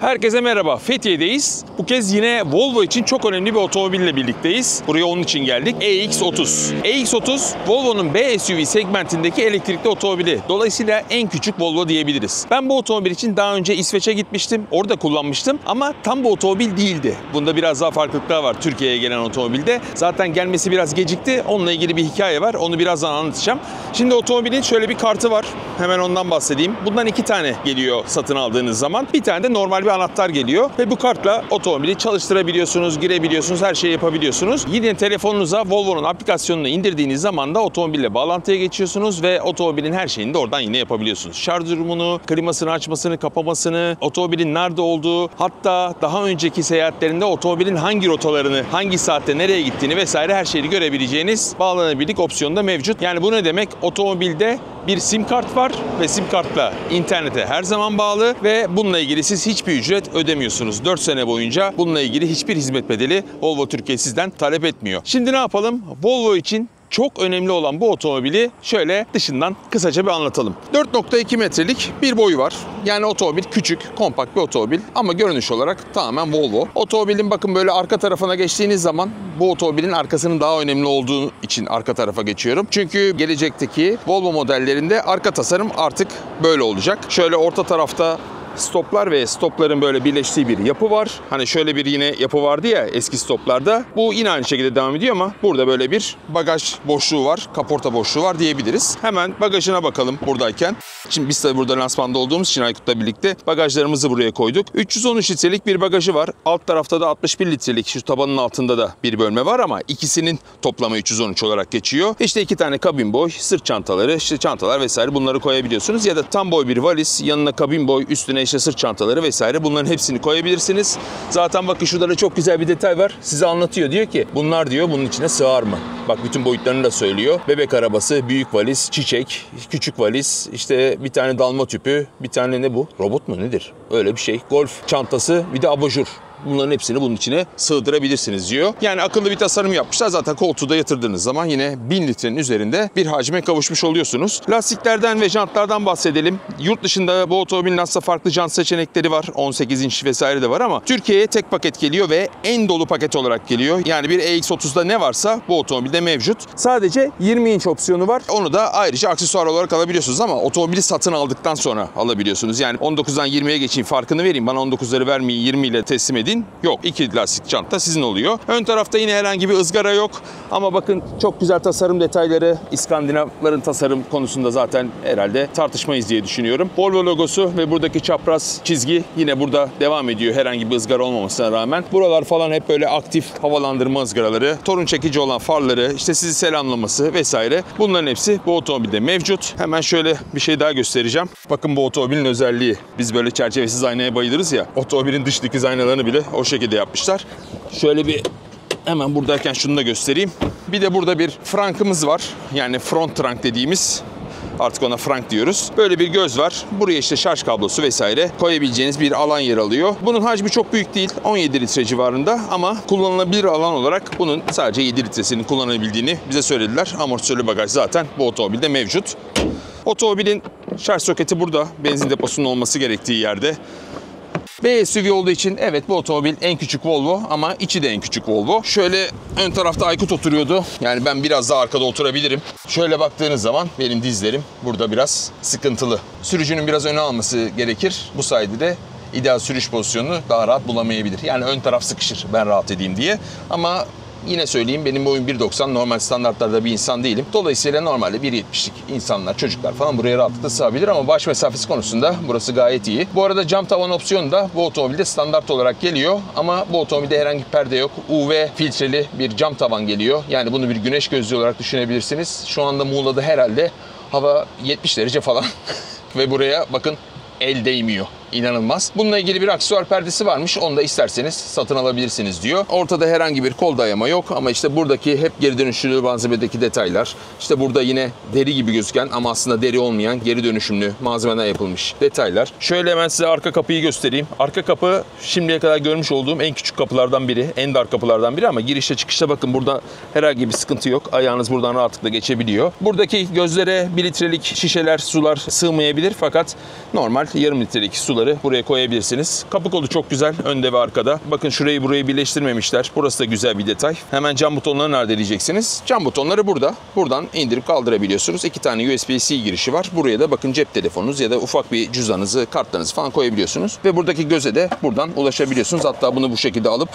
Herkese merhaba. Fethiye'deyiz. Bu kez yine Volvo için çok önemli bir otomobille birlikteyiz. Buraya onun için geldik. EX30. EX30, Volvo'nun B SUV segmentindeki elektrikli otomobili. Dolayısıyla en küçük Volvo diyebiliriz. Ben bu otomobil için daha önce İsveç'e gitmiştim. Orada kullanmıştım ama tam bu otomobil değildi. Bunda biraz daha farklılıklar var Türkiye'ye gelen otomobilde. Zaten gelmesi biraz gecikti. Onunla ilgili bir hikaye var. Onu birazdan anlatacağım. Şimdi otomobilin şöyle bir kartı var. Hemen ondan bahsedeyim. Bundan 2 tane geliyor satın aldığınız zaman. Bir tane de normal bir anahtar geliyor ve bu kartla otomobili çalıştırabiliyorsunuz, girebiliyorsunuz, her şeyi yapabiliyorsunuz. Yine telefonunuza Volvo'nun aplikasyonunu indirdiğiniz zaman da otomobille bağlantıya geçiyorsunuz ve otomobilin her şeyini de oradan yine yapabiliyorsunuz. Şarj durumunu, klimasını açmasını, kapamasını, otomobilin nerede olduğu, hatta daha önceki seyahatlerinde otomobilin hangi rotalarını, hangi saatte nereye gittiğini vesaire her şeyi görebileceğiniz bağlanabilirlik opsiyonu da mevcut. Yani bu ne demek? Otomobilde bir sim kart var ve sim kartla internete her zaman bağlı ve bununla ilgili siz hiçbir ücret ödemiyorsunuz. 4 sene boyunca bununla ilgili hiçbir hizmet bedeli Volvo Türkiye sizden talep etmiyor. Şimdi ne yapalım? Volvo için çok önemli olan bu otomobili şöyle dışından kısaca bir anlatalım. 4.2 metrelik bir boyu var. Yani otomobil küçük, kompakt bir otomobil ama görünüş olarak tamamen Volvo. Otomobilin bakın böyle arka tarafına geçtiğiniz zaman bu otomobilin arkasının daha önemli olduğu için arka tarafa geçiyorum. Çünkü gelecekteki Volvo modellerinde arka tasarım artık böyle olacak. Şöyle orta tarafta stoplar ve stopların böyle birleştiği bir yapı var. Hani şöyle bir yine yapı vardı ya eski stoplarda. Bu yine aynı şekilde devam ediyor ama burada böyle bir bagaj boşluğu var, kaporta boşluğu var diyebiliriz. Hemen bagajına bakalım buradayken. Şimdi biz de burada lansmanda olduğumuz için Aykut'la birlikte bagajlarımızı buraya koyduk. 313 litrelik bir bagajı var. Alt tarafta da 61 litrelik şu tabanın altında da bir bölme var ama ikisinin toplamı 313 olarak geçiyor. İşte 2 tane kabin boy, sırt çantaları, işte çantalar vesaire bunları koyabiliyorsunuz. Ya da tam boy bir valiz, yanına kabin boy, üstüne işte sırt çantaları vesaire bunların hepsini koyabilirsiniz. Zaten bakın şurada da çok güzel bir detay var. Size anlatıyor. Diyor ki bunlar diyor bunun içine sığar mı? Bak bütün boyutlarını da söylüyor. Bebek arabası, büyük valiz, çiçek, küçük valiz, işte bir tane dalma tüpü, bir tane ne bu? Robot mu nedir? Öyle bir şey. Golf çantası, bir de abajur. Bunların hepsini bunun içine sığdırabilirsiniz diyor. Yani akıllı bir tasarım yapmışlar. Zaten koltuğu da yatırdığınız zaman yine 1000 litrenin üzerinde bir hacme kavuşmuş oluyorsunuz. Lastiklerden ve jantlardan bahsedelim. Yurt dışında bu otomobilin aslında farklı jant seçenekleri var. 18 inç vesaire de var ama Türkiye'ye tek paket geliyor ve en dolu paket olarak geliyor. Yani bir EX30'da ne varsa bu otomobilde mevcut. Sadece 20 inç opsiyonu var. Onu da ayrıca aksesuar olarak alabiliyorsunuz ama otomobili satın aldıktan sonra alabiliyorsunuz. Yani 19'dan 20'ye geçeyim farkını vereyim. Bana 19'ları vermeyin 20 ile teslim edin. Yok. 2 lastik çanta sizin oluyor. Ön tarafta yine herhangi bir ızgara yok. Ama bakın çok güzel tasarım detayları. İskandinavların tasarım konusunda zaten herhalde tartışmayız diye düşünüyorum. Volvo logosu ve buradaki çapraz çizgi yine burada devam ediyor herhangi bir ızgara olmamasına rağmen. Buralar falan hep böyle aktif havalandırma ızgaraları, torun çekici olan farları, işte sizi selamlaması vesaire. Bunların hepsi bu otomobilde mevcut. Hemen şöyle bir şey daha göstereceğim. Bakın bu otomobilin özelliği. Biz böyle çerçevesiz aynaya bayılırız ya. Otomobilin dış dikiz aynalarını bile o şekilde yapmışlar. Şöyle bir hemen buradayken şunu da göstereyim. Bir de burada bir frankımız var. Yani front trunk dediğimiz. Artık ona frank diyoruz. Böyle bir göz var. Buraya işte şarj kablosu vesaire koyabileceğiniz bir alan yer alıyor. Bunun hacmi çok büyük değil. 17 litre civarında ama kullanılabilir alan olarak bunun sadece 7 litresinin kullanabildiğini bize söylediler. Amortisörlü bagaj zaten bu otomobilde mevcut. Otomobilin şarj soketi burada. Benzin deposunun olması gerektiği yerde. B SUV olduğu için evet bu otomobil en küçük Volvo ama içi de en küçük Volvo. Şöyle ön tarafta Aykut oturuyordu. Yani ben biraz daha arkada oturabilirim. Şöyle baktığınız zaman benim dizlerim burada biraz sıkıntılı. Sürücünün biraz öne alması gerekir. Bu sayede de ideal sürüş pozisyonunu daha rahat bulamayabilir. Yani ön taraf sıkışır ben rahat edeyim diye. Ama yine söyleyeyim benim boyum 1.90, normal standartlarda bir insan değilim. Dolayısıyla normalde 1.70'lik insanlar, çocuklar falan buraya rahatlıkla sığabilir ama baş mesafesi konusunda burası gayet iyi. Bu arada cam tavan opsiyonu da bu otomobilde standart olarak geliyor ama bu otomobilde herhangi bir perde yok. UV filtreli bir cam tavan geliyor. Yani bunu bir güneş gözlüğü olarak düşünebilirsiniz. Şu anda Muğla'da herhalde hava 70 derece falan ve buraya bakın el değmiyor. İnanılmaz. Bununla ilgili bir aksesuar perdesi varmış. Onu da isterseniz satın alabilirsiniz diyor. Ortada herhangi bir kol dayama yok ama işte buradaki hep geri dönüşümlü malzemedeki detaylar. İşte burada yine deri gibi gözüken ama aslında deri olmayan geri dönüşümlü malzemeden yapılmış detaylar. Şöyle hemen size arka kapıyı göstereyim. Arka kapı şimdiye kadar görmüş olduğum en küçük kapılardan biri. En dar kapılardan biri ama girişte çıkışta bakın burada herhangi bir sıkıntı yok. Ayağınız buradan rahatlıkla geçebiliyor. Buradaki gözlere 1 litrelik şişeler, sular sığmayabilir fakat normal yarım litrelik sular kolları buraya koyabilirsiniz. Kapı kolu çok güzel önde ve arkada. Bakın şurayı burayı birleştirmemişler. Burası da güzel bir detay. Hemen cam butonları nerede diyeceksiniz. Cam butonları burada. Buradan indirip kaldırabiliyorsunuz. 2 tane USB-C girişi var. Buraya da bakın cep telefonunuz ya da ufak bir cüzdanınızı, kartlarınızı falan koyabiliyorsunuz. Ve buradaki göze de buradan ulaşabiliyorsunuz. Hatta bunu bu şekilde alıp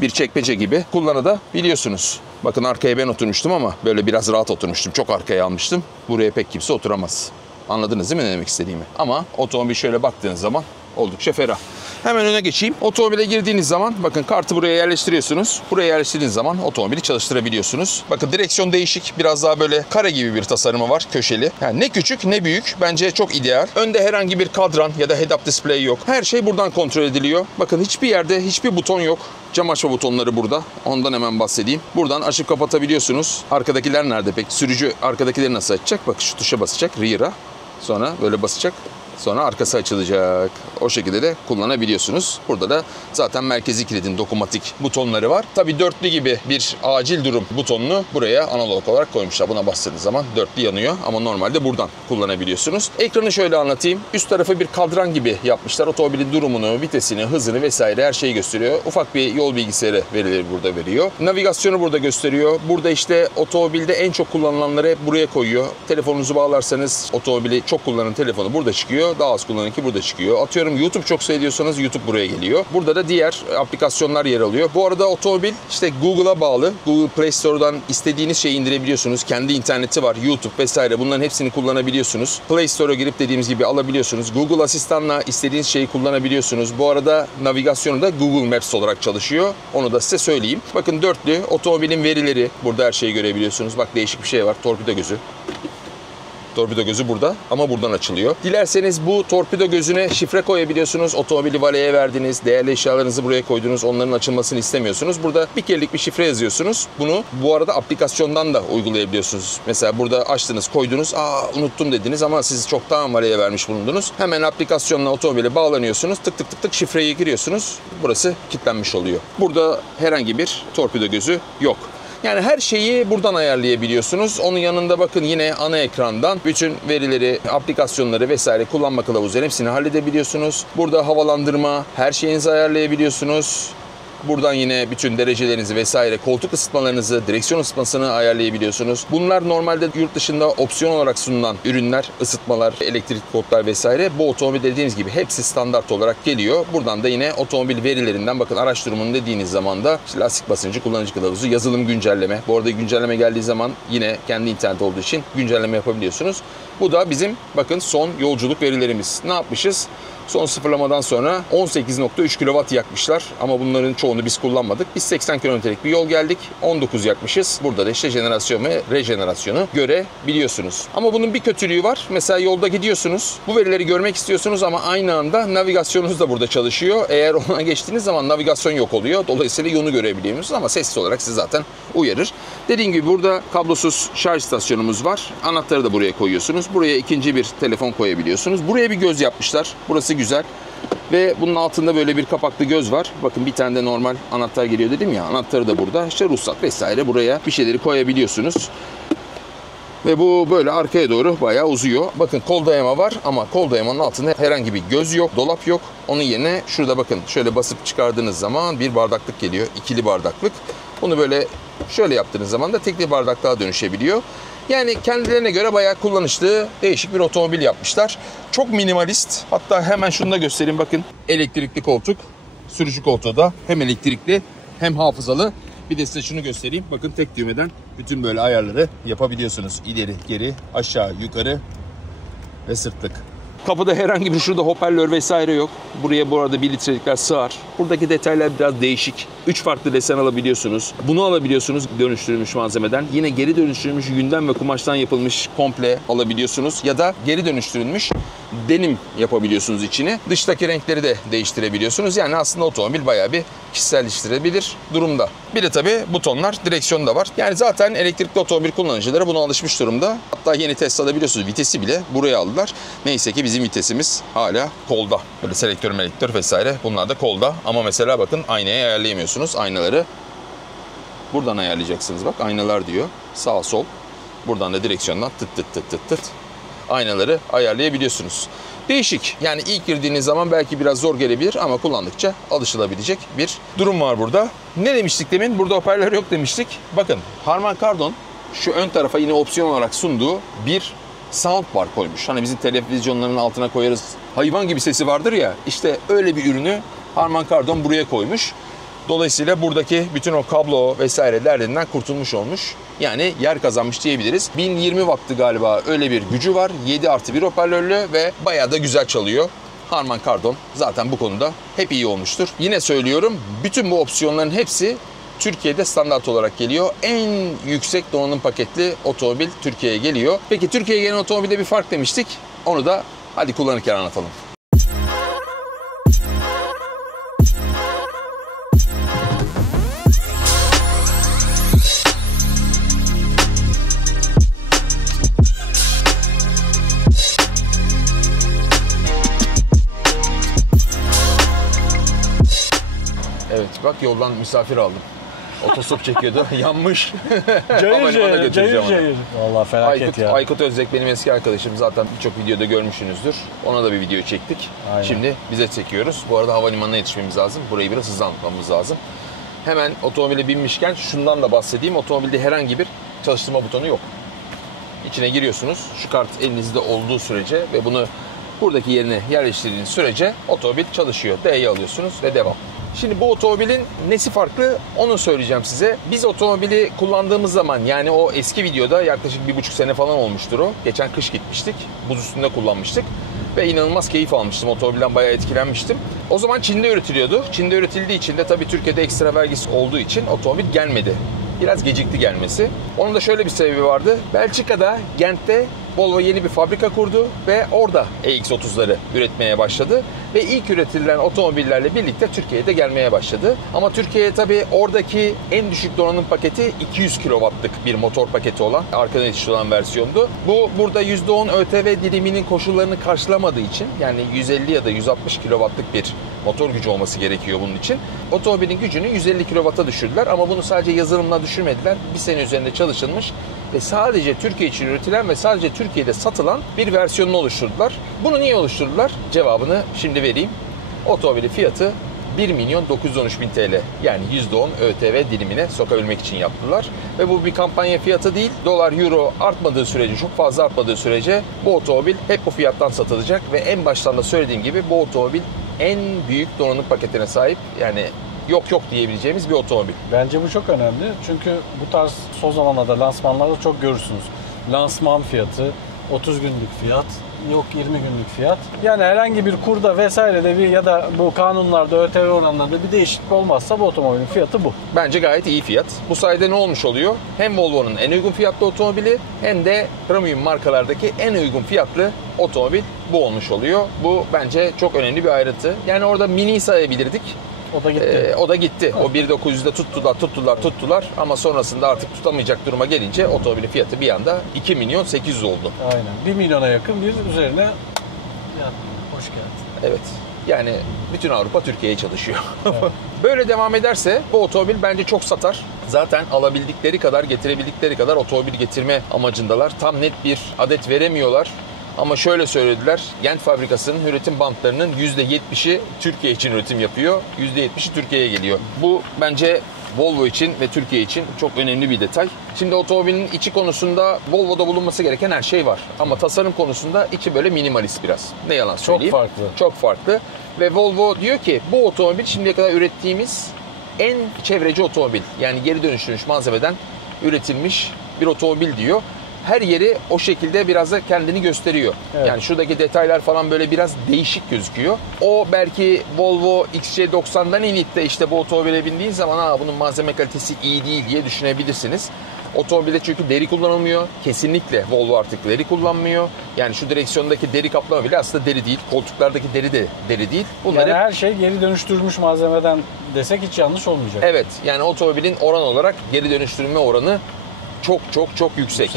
bir çekmece gibi kullanabiliyorsunuz. Bakın arkaya ben oturmuştum ama böyle biraz rahat oturmuştum. Çok arkaya almıştım. Buraya pek kimse oturamaz. Anladınız değil mi ne demek istediğimi? Ama otomobil şöyle baktığınız zaman oldukça ferah. Hemen öne geçeyim. Otomobile girdiğiniz zaman bakın kartı buraya yerleştiriyorsunuz. Buraya yerleştirdiğiniz zaman otomobili çalıştırabiliyorsunuz. Bakın direksiyon değişik. Biraz daha böyle kare gibi bir tasarımı var. Köşeli. Yani ne küçük ne büyük. Bence çok ideal. Önde herhangi bir kadran ya da head-up display yok. Her şey buradan kontrol ediliyor. Bakın hiçbir yerde hiçbir buton yok. Cam açma butonları burada. Ondan hemen bahsedeyim. Buradan açıp kapatabiliyorsunuz. Arkadakiler nerede peki? Sürücü arkadakileri nasıl açacak? Bak şu tuşa basacak. Rear'a. Sonra böyle basacak. Sonra arkası açılacak. O şekilde de kullanabiliyorsunuz. Burada da zaten merkezi kilidin dokunmatik butonları var. Tabii dörtlü gibi bir acil durum butonunu buraya analog olarak koymuşlar. Buna bastığınız zaman dörtlü yanıyor ama normalde buradan kullanabiliyorsunuz. Ekranı şöyle anlatayım. Üst tarafı bir kadran gibi yapmışlar. Otomobilin durumunu, vitesini, hızını vesaire her şeyi gösteriyor. Ufak bir yol bilgisayarı verileri burada veriyor. Navigasyonu burada gösteriyor. Burada işte otomobilde en çok kullanılanları hep buraya koyuyor. Telefonunuzu bağlarsanız otomobili çok kullanan telefonu burada çıkıyor. Daha az kullananınki burada çıkıyor. Atıyorum YouTube çok seviyorsanız YouTube buraya geliyor. Burada da diğer aplikasyonlar yer alıyor. Bu arada otomobil işte Google'a bağlı. Google Play Store'dan istediğiniz şeyi indirebiliyorsunuz. Kendi interneti var, YouTube vesaire. Bunların hepsini kullanabiliyorsunuz. Play Store'a girip dediğimiz gibi alabiliyorsunuz. Google Asistan'la istediğiniz şeyi kullanabiliyorsunuz. Bu arada navigasyonu da Google Maps olarak çalışıyor. Onu da size söyleyeyim. Bakın dörtlü otomobilin verileri. Burada her şeyi görebiliyorsunuz. Bak değişik bir şey var. Torpido gözü. Torpido gözü burada ama buradan açılıyor. Dilerseniz bu torpido gözüne şifre koyabiliyorsunuz. Otomobili valeye verdiniz, değerli eşyalarınızı buraya koydunuz, onların açılmasını istemiyorsunuz. Burada bir kerelik bir şifre yazıyorsunuz. Bunu bu arada aplikasyondan da uygulayabiliyorsunuz. Mesela burada açtınız, koydunuz, unuttum dediniz ama siz çoktan valeye vermiş bulundunuz. Hemen aplikasyonla otomobile bağlanıyorsunuz. Tık tık tık tık şifreyi giriyorsunuz. Burası kilitlenmiş oluyor. Burada herhangi bir torpido gözü yok. Yani her şeyi buradan ayarlayabiliyorsunuz. Onun yanında bakın yine ana ekrandan bütün verileri, aplikasyonları vesaire kullanma kılavuzları hepsini halledebiliyorsunuz. Burada havalandırma, her şeyinizi ayarlayabiliyorsunuz. Buradan yine bütün derecelerinizi vesaire, koltuk ısıtmalarınızı, direksiyon ısıtmasını ayarlayabiliyorsunuz. Bunlar normalde yurt dışında opsiyon olarak sunulan ürünler, ısıtmalar, elektrik kodlar vesaire. Bu otomobil dediğiniz gibi hepsi standart olarak geliyor. Buradan da yine otomobil verilerinden bakın araç durumunu dediğiniz zaman da işte lastik basıncı, kullanıcı kılavuzu, yazılım güncelleme. Bu arada güncelleme geldiği zaman yine kendi internet olduğu için güncelleme yapabiliyorsunuz. Bu da bizim bakın son yolculuk verilerimiz. Ne yapmışız? Son sıfırlamadan sonra 18.3 kW yakmışlar ama bunların çoğunu biz kullanmadık. Biz 80 kilometrelik bir yol geldik. 19 yakmışız. Burada da işte jenerasyon ve rejenerasyonu görebiliyorsunuz. Ama bunun bir kötülüğü var. Mesela yolda gidiyorsunuz. Bu verileri görmek istiyorsunuz ama aynı anda navigasyonunuz da burada çalışıyor. Eğer ona geçtiğiniz zaman navigasyon yok oluyor. Dolayısıyla yolu görebiliyorsunuz ama sessiz olarak sizi zaten uyarır. Dediğim gibi burada kablosuz şarj istasyonumuz var. Anahtarı da buraya koyuyorsunuz. Buraya ikinci bir telefon koyabiliyorsunuz. Buraya bir göz yapmışlar. Burası güzel. Ve bunun altında böyle bir kapaklı göz var. Bakın bir tane de normal anahtar geliyor dedim ya. Anahtarı da burada. İşte ruhsat vesaire buraya bir şeyleri koyabiliyorsunuz. Ve bu böyle arkaya doğru bayağı uzuyor. Bakın kol dayama var ama kol dayamanın altında herhangi bir göz yok, dolap yok. Onun yerine şurada bakın şöyle basıp çıkardığınız zaman bir bardaklık geliyor. İkili bardaklık. Bunu böyle şöyle yaptığınız zaman da tekli bardaklığa dönüşebiliyor. Yani kendilerine göre bayağı kullanışlı, değişik bir otomobil yapmışlar. Çok minimalist. Hatta hemen şunu da göstereyim bakın. Elektrikli koltuk. Sürücü koltuğu da hem elektrikli hem hafızalı. Bir de size şunu göstereyim. Bakın tek düğmeden bütün böyle ayarları yapabiliyorsunuz. İleri, geri, aşağı, yukarı ve sırtlık. Kapıda herhangi bir şurada hoparlör vesaire yok. Buraya bu arada 1 litrelikler sığar. Buradaki detaylar biraz değişik. 3 farklı desen alabiliyorsunuz. Bunu alabiliyorsunuz dönüştürülmüş malzemeden. Yine geri dönüştürülmüş yünden ve kumaştan yapılmış komple alabiliyorsunuz. Ya da geri dönüştürülmüş denim yapabiliyorsunuz içine. Dıştaki renkleri de değiştirebiliyorsunuz. Yani aslında otomobil bayağı bir kişiselleştirebilir durumda. Bir de tabii butonlar, direksiyon da var. Yani zaten elektrikli otomobil kullanıcıları buna alışmış durumda. Hatta yeni Tesla'da biliyorsunuz vitesi bile buraya aldılar. Neyse ki bizim vitesimiz hala kolda. Böyle selektör vesaire bunlar da kolda. Ama mesela bakın aynaya ayarlayamıyorsunuz. Aynaları buradan ayarlayacaksınız. Bak aynalar diyor. Sağ sol. Buradan da direksiyondan tıt tıt tıt tıt tıt aynaları ayarlayabiliyorsunuz. Değişik. Yani ilk girdiğiniz zaman belki biraz zor gelebilir ama kullandıkça alışılabilecek bir durum var burada. Ne demiştik demin? Burada hoparlör yok demiştik. Bakın Harman Kardon şu ön tarafa yine opsiyon olarak sunduğu bir soundbar koymuş. Hani bizim televizyonların altına koyarız. Hayvan gibi sesi vardır ya. İşte öyle bir ürünü Harman Kardon buraya koymuş. Dolayısıyla buradaki bütün o kablo vesaire derdinden kurtulmuş olmuş. Yani yer kazanmış diyebiliriz. 1020 watt'tı galiba, öyle bir gücü var. 7+1 hoparlörlü ve bayağı da güzel çalıyor. Harman Kardon zaten bu konuda hep iyi olmuştur. Yine söylüyorum, bütün bu opsiyonların hepsi Türkiye'de standart olarak geliyor. En yüksek donanım paketli otomobil Türkiye'ye geliyor. Peki Türkiye'ye gelen otomobilde bir fark demiştik. Onu da hadi kullanırken anlatalım. Evet, bak yoldan misafir aldım. Otostop çekiyordu, yanmış. Cayır cayır. Vallahi felaket ya. Aykut Özek benim eski arkadaşım. Zaten birçok videoda görmüşsünüzdür. Ona da bir video çektik. Aynen. Şimdi bize çekiyoruz. Bu arada havalimanına yetişmemiz lazım. Burayı biraz hızlandırmamız lazım. Hemen otomobile binmişken şundan da bahsedeyim. Otomobilde herhangi bir çalıştırma butonu yok. İçine giriyorsunuz. Şu kart elinizde olduğu sürece ve bunu buradaki yerine yerleştirdiğiniz sürece otomobil çalışıyor. D'yi alıyorsunuz ve devam. Şimdi bu otomobilin nesi farklı onu söyleyeceğim size. Biz otomobili kullandığımız zaman, yani o eski videoda yaklaşık 1,5 sene falan olmuştur o. Geçen kış gitmiştik. Buz üstünde kullanmıştık. Ve inanılmaz keyif almıştım. Otomobilden bayağı etkilenmiştim. O zaman Çin'de üretiliyordu. Çin'de üretildiği için de tabii Türkiye'de ekstra vergisi olduğu için otomobil gelmedi. Biraz gecikti gelmesi. Onun da şöyle bir sebebi vardı. Belçika'da, Gent'te Volvo yeni bir fabrika kurdu ve orada EX30'ları üretmeye başladı. Ve ilk üretilen otomobillerle birlikte Türkiye'de gelmeye başladı. Ama Türkiye'ye tabii oradaki en düşük donanım paketi 200 kW'lık bir motor paketi olan, arkadan yetişmiş olan versiyondu. Bu burada %10 ÖTV diliminin koşullarını karşılamadığı için, yani 150 ya da 160 kW'lık bir motor gücü olması gerekiyor bunun için. Otomobilin gücünü 150 kW'a düşürdüler ama bunu sadece yazılımla düşürmediler. Bir sene üzerinde çalışılmış ve sadece Türkiye için üretilen ve sadece Türkiye'de satılan bir versiyonunu oluşturdular. Bunu niye oluşturdular? Cevabını şimdi vereyim. Otomobilin fiyatı 1.913.000 TL. Yani %10 ÖTV dilimine sokabilmek için yaptılar. Ve bu bir kampanya fiyatı değil. Dolar, euro artmadığı sürece, çok fazla artmadığı sürece bu otomobil hep bu fiyattan satılacak. Ve en baştan da söylediğim gibi bu otomobil en büyük donanım paketine sahip. Yani yok diyebileceğimiz bir otomobil. Bence bu çok önemli. Çünkü bu tarz son zamanlarda lansmanlarda çok görürsünüz. Lansman fiyatı, 30 günlük fiyat, yok 20 günlük fiyat. Yani herhangi bir kurda vesairede bir ya da bu kanunlarda, ÖTV oranlarında bir değişiklik olmazsa bu otomobilin fiyatı bu. Bence gayet iyi fiyat. Bu sayede ne olmuş oluyor? Hem Volvo'nun en uygun fiyatlı otomobili hem de premium markalardaki en uygun fiyatlı otomobil bu olmuş oluyor. Bu bence çok önemli bir ayrıntı. Yani orada mini sayabilirdik. O da gitti. O da gitti. O 1.900'de tuttular ama sonrasında artık tutamayacak duruma gelince otomobilin fiyatı bir anda 2.800.000 oldu. Aynen. 1 milyona yakın bir üzerine hoş geldin. Evet. Yani bütün Avrupa Türkiye'ye çalışıyor. Evet. Böyle devam ederse bu otomobil bence çok satar. Zaten alabildikleri kadar, getirebildikleri kadar otomobil getirme amacındalar. Tam net bir adet veremiyorlar. Ama şöyle söylediler, Gent fabrikasının üretim bantlarının %70'i Türkiye için üretim yapıyor, %70'i Türkiye'ye geliyor. Bu bence Volvo için ve Türkiye için çok önemli bir detay. Şimdi otomobilin içi konusunda Volvo'da bulunması gereken her şey var. Ama tasarım konusunda içi böyle minimalist biraz. Ne yalan söyleyeyim. Çok farklı. Çok farklı. Ve Volvo diyor ki bu otomobil şimdiye kadar ürettiğimiz en çevreci otomobil. Yani geri dönüştürülmüş malzemeden üretilmiş bir otomobil diyor. Her yeri o şekilde biraz da kendini gösteriyor. Evet. Yani şuradaki detaylar falan böyle biraz değişik gözüküyor. O belki Volvo XC90'dan inip de işte bu otomobile bindiğin zaman bunun malzeme kalitesi iyi değil diye düşünebilirsiniz. Otomobilde çünkü deri kullanılmıyor. Kesinlikle Volvo artık deri kullanmıyor. Yani şu direksiyondaki deri kaplama bile aslında deri değil. Koltuklardaki deri de deri değil. Yani her şey geri dönüştürülmüş malzemeden desek hiç yanlış olmayacak. Evet. Yani otomobilin oran olarak geri dönüştürülme oranı çok yüksek.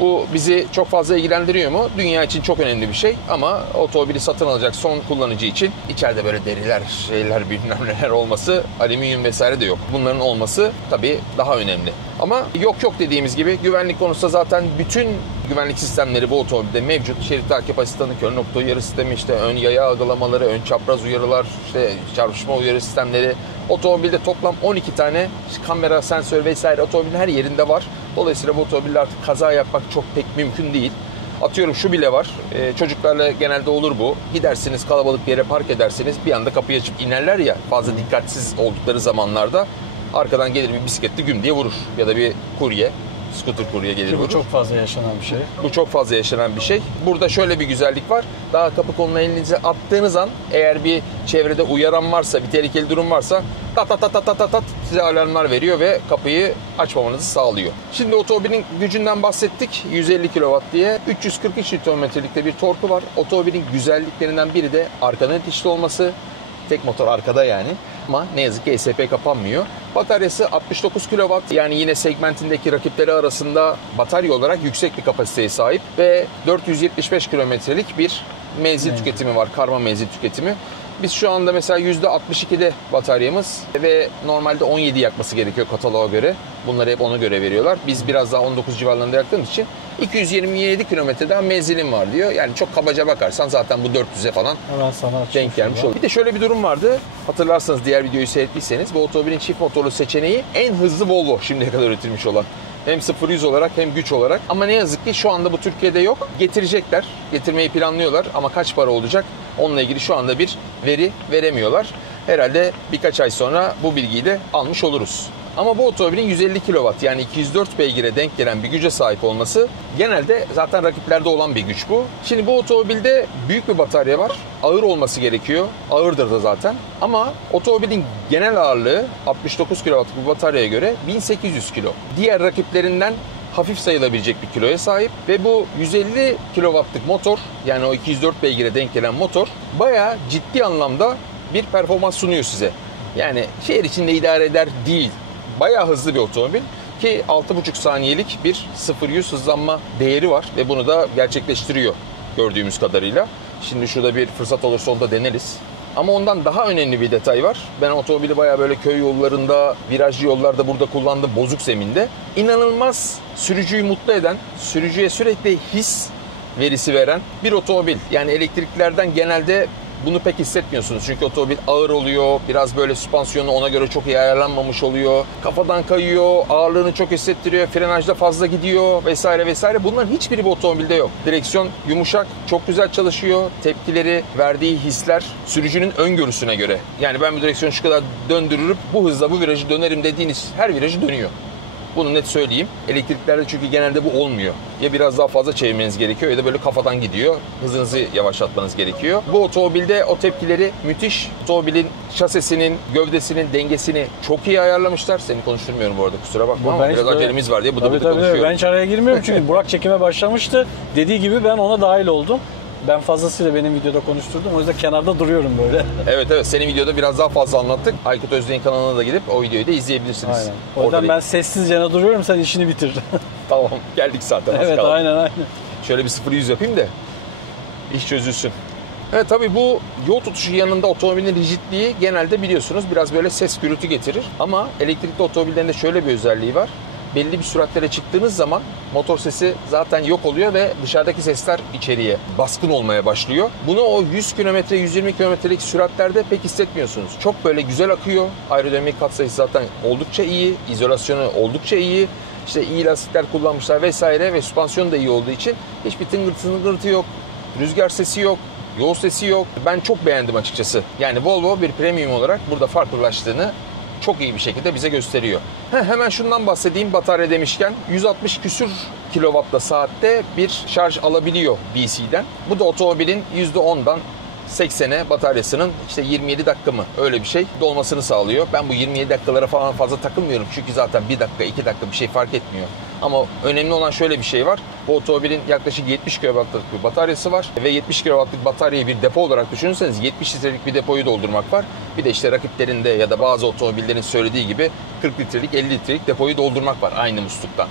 Bu bizi çok fazla ilgilendiriyor mu? Dünya için çok önemli bir şey ama otomobili satın alacak son kullanıcı için içeride böyle deriler, şeyler, bilmem neler olması, alüminyum vesaire de yok. Bunların olması tabii daha önemli. Ama yok dediğimiz gibi güvenlik konusunda zaten bütün güvenlik sistemleri bu otomobilde mevcut. Şerit takip asistanı, kör nokta uyarı sistemi, işte ön yaya algılamaları, ön çapraz uyarılar, işte çarpışma uyarı sistemleri. Otomobilde toplam 12 tane kamera, sensör vesaire otomobilin her yerinde var. Dolayısıyla bu otomobilde artık kaza yapmak çok pek mümkün değil. Atıyorum şu bile var. Çocuklarla genelde olur bu. Gidersiniz kalabalık bir yere park edersiniz. Bir anda kapıyı açıp inerler ya, fazla dikkatsiz oldukları zamanlarda. Arkadan gelir bir bisikletli güm diye vurur. Ya da bir kurye, scooter kurye gelir vurur. Bu çok fazla yaşanan bir şey. Bu çok fazla yaşanan bir şey. Burada şöyle bir güzellik var. Daha kapı koluna elinizi attığınız an eğer bir çevrede uyaran varsa, bir tehlikeli durum varsa tat tat tat tat tat tat size alarmlar veriyor ve kapıyı açmamanızı sağlıyor. Şimdi otomobilin gücünden bahsettik. 150 kW diye. 343 Nm'likte bir torku var. Otomobilin güzelliklerinden biri de arkadan itişli olması. Tek motor arkada yani. Ama ne yazık ki ESP kapanmıyor. Bataryası 69 kW, yani yine segmentindeki rakipleri arasında batarya olarak yüksek bir kapasiteye sahip ve 475 kilometrelik bir menzil tüketimi var, karma menzil tüketimi. Biz şu anda mesela %62'de bataryamız ve normalde 17 yakması gerekiyor kataloğa göre. Bunları hep ona göre veriyorlar. Biz biraz daha 19 civarlarında yaktığımız için 227 kilometreden menzilim var diyor. Yani çok kabaca bakarsan zaten bu 400'e falan denk gelmiş oluyor. Bir de şöyle bir durum vardı. Hatırlarsanız diğer videoyu seyrettiyseniz bu otomobilin çift motorlu seçeneği en hızlı Volvo şimdiye kadar üretilmiş olan. Hem 0-100 olarak hem güç olarak. Ama ne yazık ki şu anda bu Türkiye'de yok. Getirecekler. Getirmeyi planlıyorlar ama kaç para olacak? Onunla ilgili şu anda bir veri veremiyorlar. Herhalde birkaç ay sonra bu bilgiyi de almış oluruz. Ama bu otomobilin 150 kW yani 204 beygire denk gelen bir güce sahip olması genelde zaten rakiplerde olan bir güç bu. Şimdi bu otomobilde büyük bir batarya var. Ağır olması gerekiyor. Ağırdır da zaten. Ama otomobilin genel ağırlığı 69 kW'lık bir bataryaya göre 1800 kilo. Diğer rakiplerinden hafif sayılabilecek bir kiloya sahip ve bu 150 kW'lık motor, yani o 204 beygire denk gelen motor bayağı ciddi anlamda bir performans sunuyor size. Yani şehir içinde idare eder değil. Bayağı hızlı bir otomobil ki 6,5 saniyelik bir 0-100 hızlanma değeri var ve bunu da gerçekleştiriyor gördüğümüz kadarıyla. Şimdi şurada bir fırsat olursa onu da deneriz. Ama ondan daha önemli bir detay var. Ben otomobili bayağı böyle köy yollarında, virajlı yollarda burada kullandım, bozuk zeminde. İnanılmaz sürücüyü mutlu eden, sürücüye sürekli his verisi veren bir otomobil. Yani elektriklerden genelde bunu pek hissetmiyorsunuz. Çünkü otomobil ağır oluyor, biraz böyle süspansiyonu ona göre çok iyi ayarlanmamış oluyor. Kafadan kayıyor, ağırlığını çok hissettiriyor, frenajda fazla gidiyor vesaire vesaire. Bunların hiçbiri bu otomobilde yok. Direksiyon yumuşak, çok güzel çalışıyor. Tepkileri, verdiği hisler sürücünün öngörüsüne göre. Yani ben bu direksiyonu şu kadar döndürürüm, bu hızla bu virajı dönerim dediğiniz her virajı dönüyor. Bunu net söyleyeyim. Elektriklerde çünkü genelde bu olmuyor. Ya biraz daha fazla çevirmeniz gerekiyor ya da böyle kafadan gidiyor. Hızınızı yavaşlatmanız gerekiyor. Bu otomobilde o tepkileri müthiş. Otomobilin şasisinin, gövdesinin dengesini çok iyi ayarlamışlar. Seni konuşturmuyorum bu arada, kusura bakma ama biraz acelemiz var diye bıdı konuşuyorum. Ben hiç araya girmiyorum çünkü Burak çekime başlamıştı. Dediği gibi ben ona dahil oldum. Ben fazlasıyla benim videoda konuşturdum. O yüzden kenarda duruyorum böyle. Evet, senin videoda biraz daha fazla anlattık. Aykut Özdeğin kanalına da gidip o videoyu da izleyebilirsiniz. Aynen. O yüzden ben sessizce duruyorum, sen işini bitir. Tamam, geldik zaten. Evet, aynen. Şöyle bir 0-100 yapayım da iş çözülsün. Evet, tabii bu yol tutuşu yanında otomobilin rigidliği genelde biliyorsunuz biraz böyle ses gürültü getirir. Ama elektrikli otomobillerinde şöyle bir özelliği var. Belli bir süratlere çıktığınız zaman motor sesi zaten yok oluyor ve dışarıdaki sesler içeriye baskın olmaya başlıyor. Bunu o 100 km, 120 kilometrelik süratlerde pek hissetmiyorsunuz. Çok böyle güzel akıyor. Aerodinamik katsayısı zaten oldukça iyi. İzolasyonu oldukça iyi. İşte iyi lastikler kullanmışlar vesaire ve süspansiyon da iyi olduğu için hiçbir tıngırtı yok. Rüzgar sesi yok. Yol sesi yok. Ben çok beğendim açıkçası. Yani Volvo bir premium olarak burada farklılaştığını çok iyi bir şekilde bize gösteriyor. Hemen şundan bahsedeyim batarya demişken. 160 küsür kilowattla saatte bir şarj alabiliyor DC'den. Bu da otomobilin %10'dan 80'e bataryasının işte 27 dakika mı öyle bir şey dolmasını sağlıyor. Ben bu 27 dakikalara falan fazla takılmıyorum. Çünkü zaten 1 dakika 2 dakika bir şey fark etmiyor. Ama önemli olan şöyle bir şey var. Bu otomobilin yaklaşık 70 kW'lık bir bataryası var. Ve 70 kW'lık bataryayı bir depo olarak düşünürseniz 70 litrelik bir depoyu doldurmak var. Bir de işte rakiplerinde ya da bazı otomobillerin söylediği gibi 40 litrelik 50 litrelik depoyu doldurmak var aynı musluktan.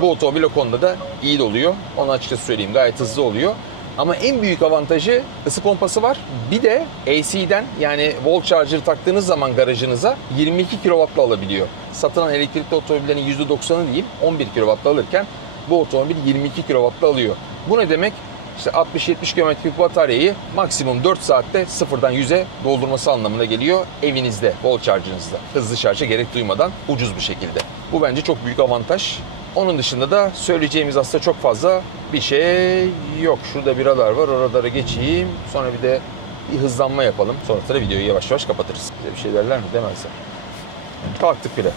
Bu otomobil o konuda da iyi doluyor. Onu açıkçası söyleyeyim, gayet hızlı oluyor. Ama en büyük avantajı ısı pompası var. Bir de AC'den yani wall charger taktığınız zaman garajınıza 22 kW'la alabiliyor. Satılan elektrikli otomobillerin %90'ı diyeyim 11 kW'la alırken bu otomobil 22 kW'la alıyor. Bu ne demek? İşte 60-70 kilometrelik bataryayı maksimum 4 saatte sıfırdan 100'e doldurması anlamına geliyor evinizde, wall charger'ınızda. Hızlı şarja gerek duymadan ucuz bir şekilde. Bu bence çok büyük avantaj. Onun dışında da söyleyeceğimiz aslında çok fazla bir şey yok. Şurada bir radar var, o radara geçeyim. Sonra bir de bir hızlanma yapalım. Sonra da videoyu yavaş yavaş kapatırız. Bize bir şey derler mi? Demezler. Kalktık bile.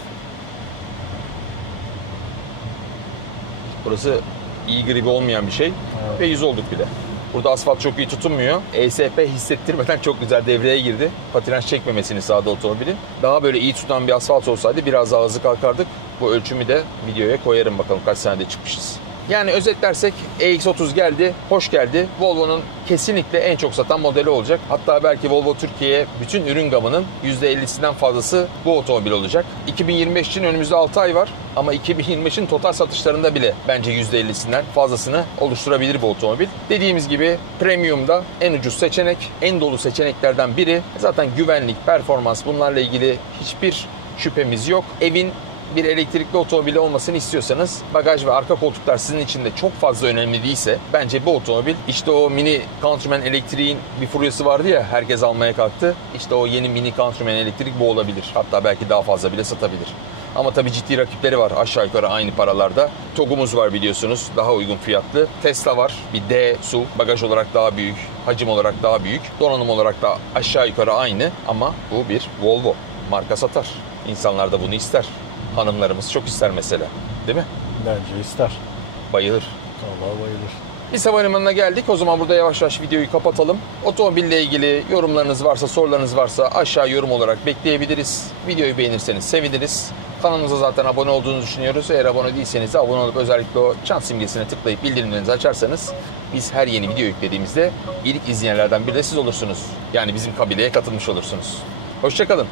Burası iyi gribi olmayan bir şey. Evet. Ve 100 olduk bile. Burada asfalt çok iyi tutunmuyor. ESP hissettirmeden çok güzel devreye girdi. Patinaj çekmemesini sağladı otomobili. Daha böyle iyi tutan bir asfalt olsaydı biraz daha hızlı kalkardık. Bu ölçümü de videoya koyarım bakalım kaç saniyede çıkmışız. Yani özetlersek EX30 geldi, hoş geldi. Volvo'nun kesinlikle en çok satan modeli olacak. Hatta belki Volvo Türkiye'ye bütün ürün gamının %50'sinden fazlası bu otomobil olacak. 2025 için önümüzde 6 ay var. Ama 2025'in total satışlarında bile bence %50'sinden fazlasını oluşturabilir bu otomobil. Dediğimiz gibi premium'da en ucuz seçenek, en dolu seçeneklerden biri. Zaten güvenlik, performans bunlarla ilgili hiçbir şüphemiz yok. Evin bir elektrikli otomobili olmasını istiyorsanız bagaj ve arka koltuklar sizin için de çok fazla önemli değilse bence bu otomobil işte o mini Countryman elektriğin bir furyası vardı ya herkes almaya kalktı. İşte o yeni mini Countryman elektrik bu olabilir. Hatta belki daha fazla bile satabilir. Ama tabii ciddi rakipleri var aşağı yukarı aynı paralarda. TOG'umuz var biliyorsunuz daha uygun fiyatlı. Tesla var bir D SUV bagaj olarak daha büyük, hacim olarak daha büyük. Donanım olarak da aşağı yukarı aynı ama bu bir Volvo. Marka satar. İnsanlar da bunu ister. Hanımlarımız çok ister mesela. Değil mi? Bence ister. Bayılır. Vallahi bayılır. Biz havalimanına geldik. O zaman burada yavaş yavaş videoyu kapatalım. Otomobille ilgili yorumlarınız varsa, sorularınız varsa aşağı yorum olarak bekleyebiliriz. Videoyu beğenirseniz seviniriz. Kanalımıza zaten abone olduğunuzu düşünüyoruz. Eğer abone değilseniz de abone olup özellikle o çan simgesine tıklayıp bildirimlerinizi açarsanız biz her yeni video yüklediğimizde ilk izleyenlerden biri de siz olursunuz. Yani bizim kabileye katılmış olursunuz. Hoşça kalın.